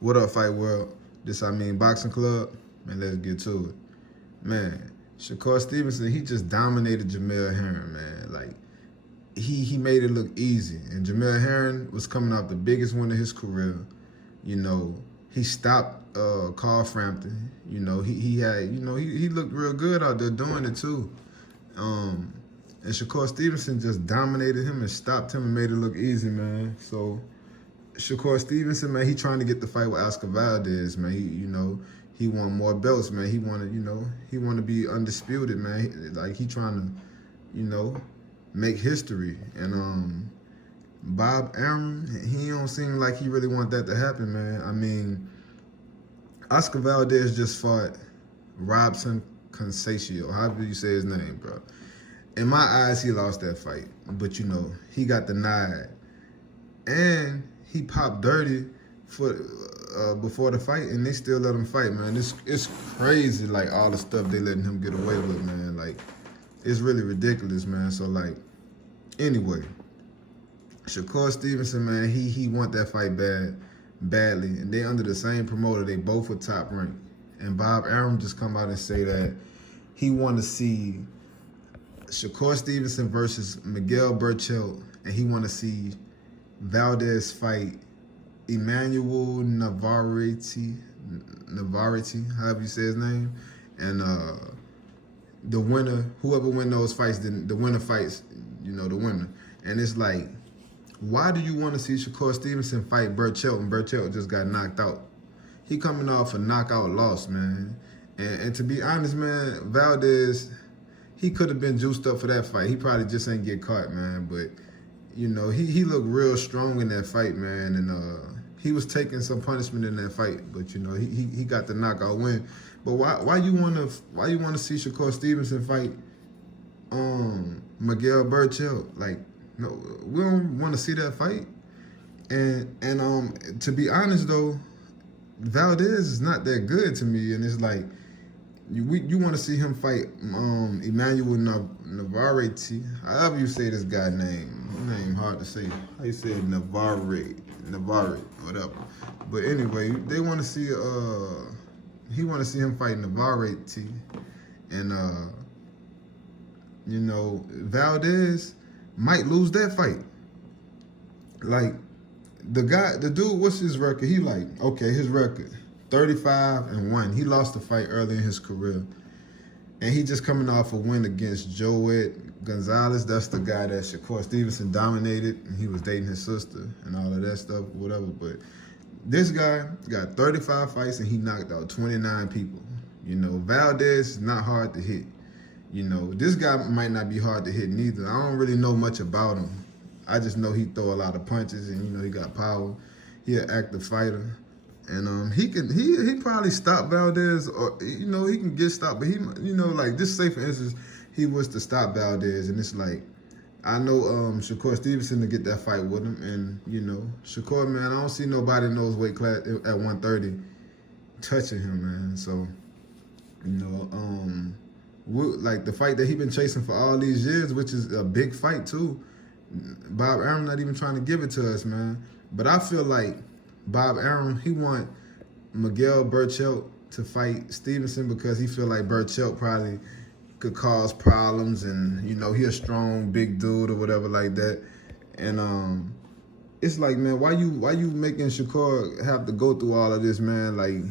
What up, Fight World? This I Mean Boxing Club. Man, let's get to it. Man, Shakur Stevenson, he just dominated Jamel Herring, man. Like, he made it look easy. And Jamel Herring was coming off the biggest win of his career. You know, he stopped Carl Frampton. You know, he had, you know, he looked real good out there doing it too. And Shakur Stevenson just dominated him and stopped him and made it look easy, man. So Shakur Stevenson, man, he trying to get the fight with Oscar Valdez, man. He want more belts, man. He wanted, he want to be undisputed, man. Like he trying to, make history. And Bob Arum, he don't seem like he really want that to happen, man. I mean, Oscar Valdez just fought Robson Conceição, however you say his name, bro. In my eyes, he lost that fight, but he got the nod, and he popped dirty for before the fight, and they still let him fight, man. It's crazy, like all the stuff they letting him get away with, man. Like it's really ridiculous, man. So like, anyway, Shakur Stevenson, man, he want that fight badly, and they under the same promoter. They both were top ranked, and Bob Arum just come out and say that he want to see Shakur Stevenson versus Miguel Berchelt, and he want to see Valdez fight Emmanuel Navarrete, however you say his name, and the winner, whoever win those fights, then the winner fights, the winner. And it's like, why do you want to see Shakur Stevenson fight Berchelt, and Berchelt just got knocked out? He coming off a knockout loss, man. And to be honest, man, Valdez, he could have been juiced up for that fight. He probably just ain't get caught, man. But, he looked real strong in that fight, man. And he was taking some punishment in that fight. But, he got the knockout win. But why you wanna see Shakur Stevenson fight Miguel Berchelt? Like, no, we don't want to see that fight. And to be honest though, Valdez is not that good to me. And it's like, you want to see him fight Emmanuel Navarrete, however you say this guy's name. His name hard to say. How you say it? Navarrete, whatever. But anyway, they want to see he want to see him fight Navarrete, and Valdez might lose that fight. Like the dude, what's his record? His record 35-1. He lost the fight early in his career. And he just coming off a win against Joet Gonzalez. That's the guy that Shakur Stevenson dominated, and he was dating his sister and all of that stuff, whatever. But this guy got 35 fights, and he knocked out 29 people. Valdez is not hard to hit. This guy might not be hard to hit neither. I don't really know much about him. I just know he throw a lot of punches, and, he got power. He an active fighter. And he probably stop Valdez, or he can get stopped, but he like just say for instance he was to stop Valdez, and it's like, I know Shakur Stevenson to get that fight with him, and Shakur, man, I don't see nobody in those weight class at 130 touching him, man. So like the fight that he been chasing for all these years, which is a big fight too. Bob Arum not even trying to give it to us, man. But I feel like Bob Arum, he want Miguel Berchelt to fight Stevenson because he feel like Berchelt probably could cause problems, and he a strong big dude or whatever like that. And it's like, man, why you making Shakur have to go through all of this, man? Like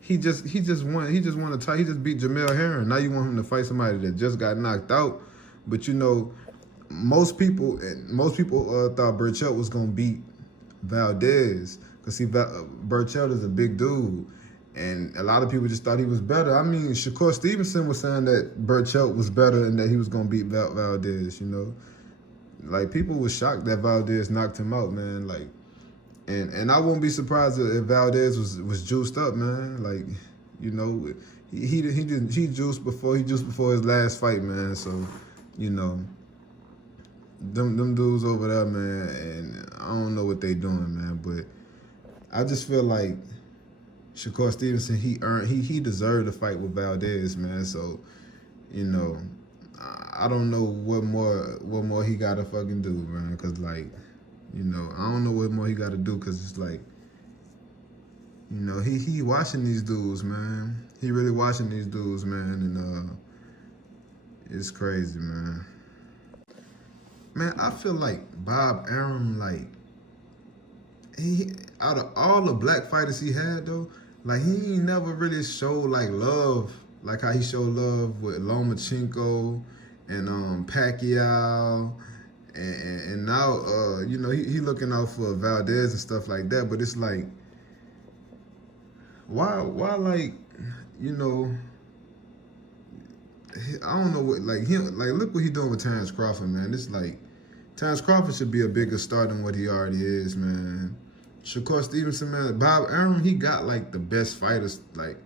he just beat Jamel Herring. Now you want him to fight somebody that just got knocked out. But most people thought Berchelt was gonna beat Valdez. Because see, Berchelt is a big dude, and a lot of people just thought he was better. I mean, Shakur Stevenson was saying that Berchelt was better and that he was going to beat Valdez, Like, people were shocked that Valdez knocked him out, man. Like, and I won't be surprised if Valdez was juiced up, man. Like, he juiced before his last fight, man. So, them dudes over there, man, and I don't know what they doing, man, but I just feel like Shakur Stevenson, he deserved to fight with Valdez, man. So, I don't know what more he gotta fucking do, man. Cause like, I don't know what more he gotta do. Cause it's like, You know, he watching these dudes, man. He really watching these dudes, man, and it's crazy, man. Man, I feel like Bob Arum, like he out of all the black fighters he had though, like he ain't never really showed like love, like how he showed love with Lomachenko and Pacquiao, and now you know he looking out for Valdez and stuff like that. But it's like why like you know I don't know what like him like look what he doing with Terrence Crawford, man. It's like Terrence Crawford should be a bigger star than what he already is, man. Shakur Stevenson, man. Bob Arum, he got like the best fighters. Like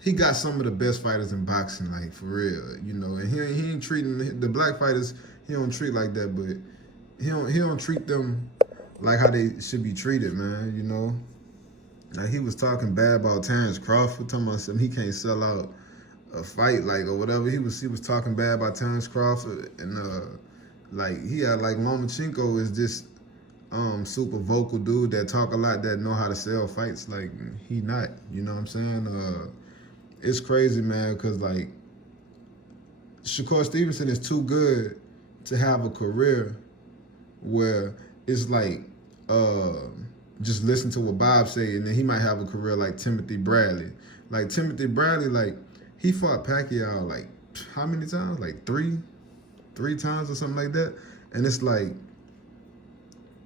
he got some of the best fighters in boxing, like for real, you know. And he ain't treating the black fighters. He don't treat like that, but he don't treat them like how they should be treated, man. You know. Like he was talking bad about Terrence Crawford, talking about something he can't sell out a fight, like or whatever. He was talking bad about Terrence Crawford and like he had like Lomachenko is this super vocal dude that talk a lot that know how to sell fights. Like he not, you know what I'm saying? It's crazy, man, because like Shakur Stevenson is too good to have a career where it's like just listen to what Bob say and then he might have a career like Timothy Bradley. Like Timothy Bradley, like he fought Pacquiao like how many times? Like three times or something like that. And it's like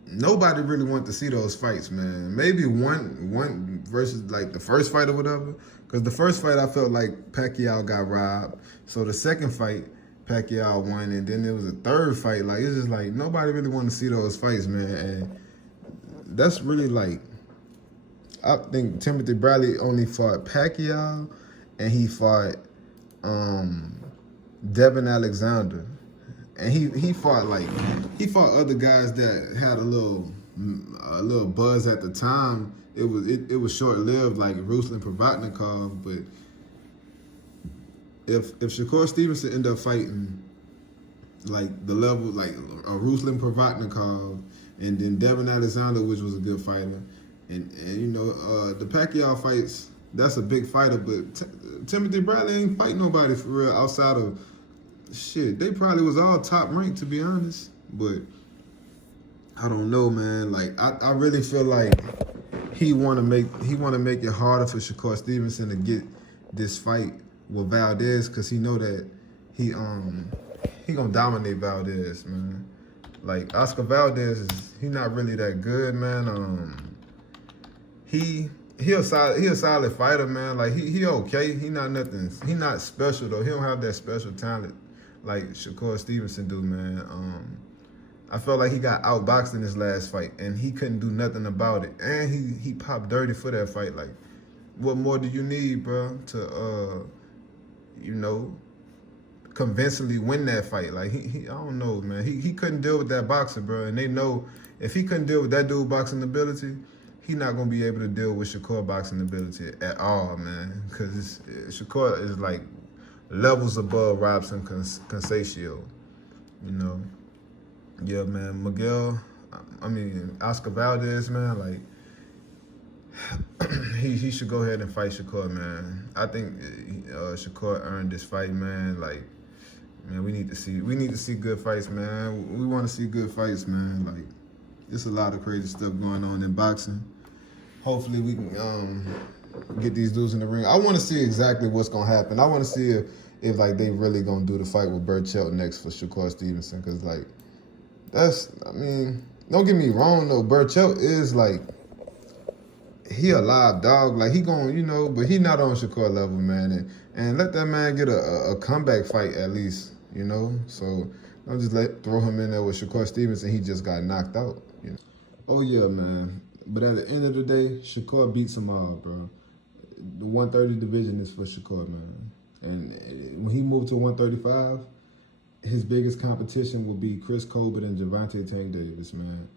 nobody really wanted to see those fights, man. Maybe one versus like the first fight or whatever. Because the first fight I felt like Pacquiao got robbed. So the second fight Pacquiao won, and then there was a third fight. Like it's just like nobody really wanted to see those fights, man. And that's really like I think Timothy Bradley only fought Pacquiao, and he fought Devin Alexander. And he fought other guys that had a little buzz at the time. It was short lived, like Ruslan Provatnikov. But if Shakur Stevenson ended up fighting like the level like Ruslan Provatnikov and then Devin Alexander, which was a good fighter, and you know the Pacquiao fights, that's a big fighter. But Timothy Bradley ain't fight nobody for real outside of. Shit, they probably was all top ranked to be honest, but I don't know, man. Like I really feel like he wanna make it harder for Shakur Stevenson to get this fight with Valdez because he know that he gonna dominate Valdez, man. Like Oscar Valdez he not really that good, man. He a solid fighter, man. Like he okay. He not nothing. He not special though. He don't have that special talent like Shakur Stevenson do, man. I felt like he got outboxed in his last fight, and he couldn't do nothing about it. And he popped dirty for that fight. Like, what more do you need, bro, to you know, convincingly win that fight? Like he I don't know, man. He couldn't deal with that boxer, bro. And they know if he couldn't deal with that dude boxing ability, he not gonna be able to deal with Shakur boxing ability at all, man. Because Shakur is like levels above Robson Conceição, you know. Yeah, man. Oscar Valdez, man, like he should go ahead and fight Shakur, man. I think Shakur earned this fight, man. Like, man, we need to see good fights, man. We want to see good fights, man. Like, there's a lot of crazy stuff going on in boxing. Hopefully we can get these dudes in the ring. I want to see exactly what's gonna happen. I want to see if like they really gonna do the fight with Burchell next for Shakur Stevenson, because like don't get me wrong though, Burchell is like he a live dog, like he gonna, you know, but he not on Shakur level, man, and let that man get a comeback fight at least, you know. So don't just throw him in there with Shakur Stevenson. He just got knocked out, you know. Oh yeah, man. But at the end of the day, Shakur beats them all, bro. The 130 division is for Shakur, man. And when he moved to 135, his biggest competition will be Chris Colbert and Gervonta Tank Davis, man.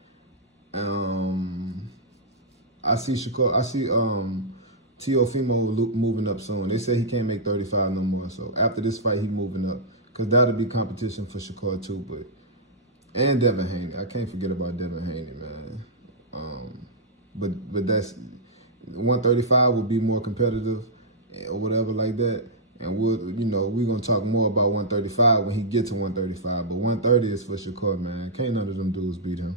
I see Teofimo moving up soon. They say he can't make 35 no more. So after this fight, he moving up. Because that'll be competition for Shakur too. And Devin Haney. I can't forget about Devin Haney, man. But 135 would be more competitive or whatever like that. And we're gonna talk more about 135 when he gets to 135. But 130 is for Shakur, man. Can't none of them dudes beat him.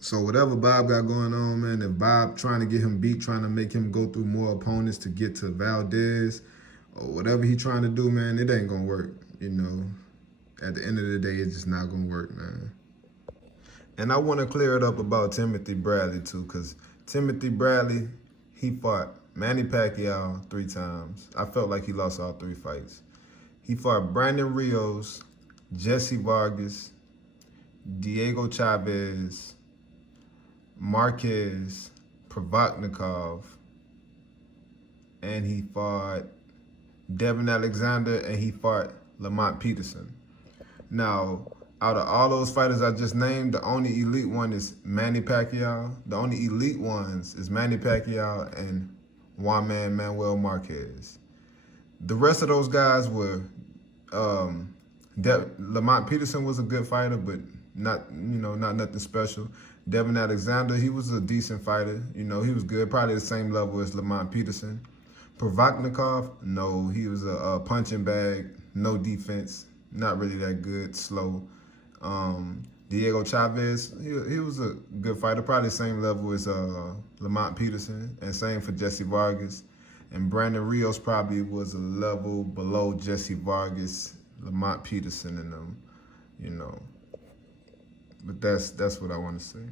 So whatever Bob got going on, man, if Bob trying to get him beat, trying to make him go through more opponents to get to Valdez, or whatever he trying to do, man, it ain't gonna work. At the end of the day, it's just not gonna work, man. And I want to clear it up about Timothy Bradley too, because Timothy Bradley, he fought Manny Pacquiao 3 times. I felt like he lost all 3 fights. He fought Brandon Rios, Jesse Vargas, Diego Chavez, Marquez, Provodnikov, and he fought Devin Alexander, and he fought Lamont Peterson. Now, out of all those fighters I just named, the only elite one is Manny Pacquiao. The only elite ones is Manny Pacquiao and Juan Manuel Marquez. The rest of those guys were, Lamont Peterson was a good fighter, but not nothing special. Devin Alexander, he was a decent fighter. He was good, probably the same level as Lamont Peterson. Provodnikov, no, he was a punching bag, no defense, not really that good, slow. Diego Chavez, he was a good fighter, probably the same level as Lamont Peterson, and same for Jesse Vargas. And Brandon Rios probably was a level below Jesse Vargas, Lamont Peterson, and them, But that's what I want to say.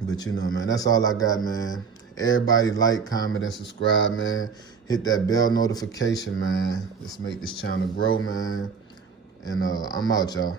But man, that's all I got, man. Everybody like, comment, and subscribe, man. Hit that bell notification, man. Let's make this channel grow, man. And I'm out, y'all.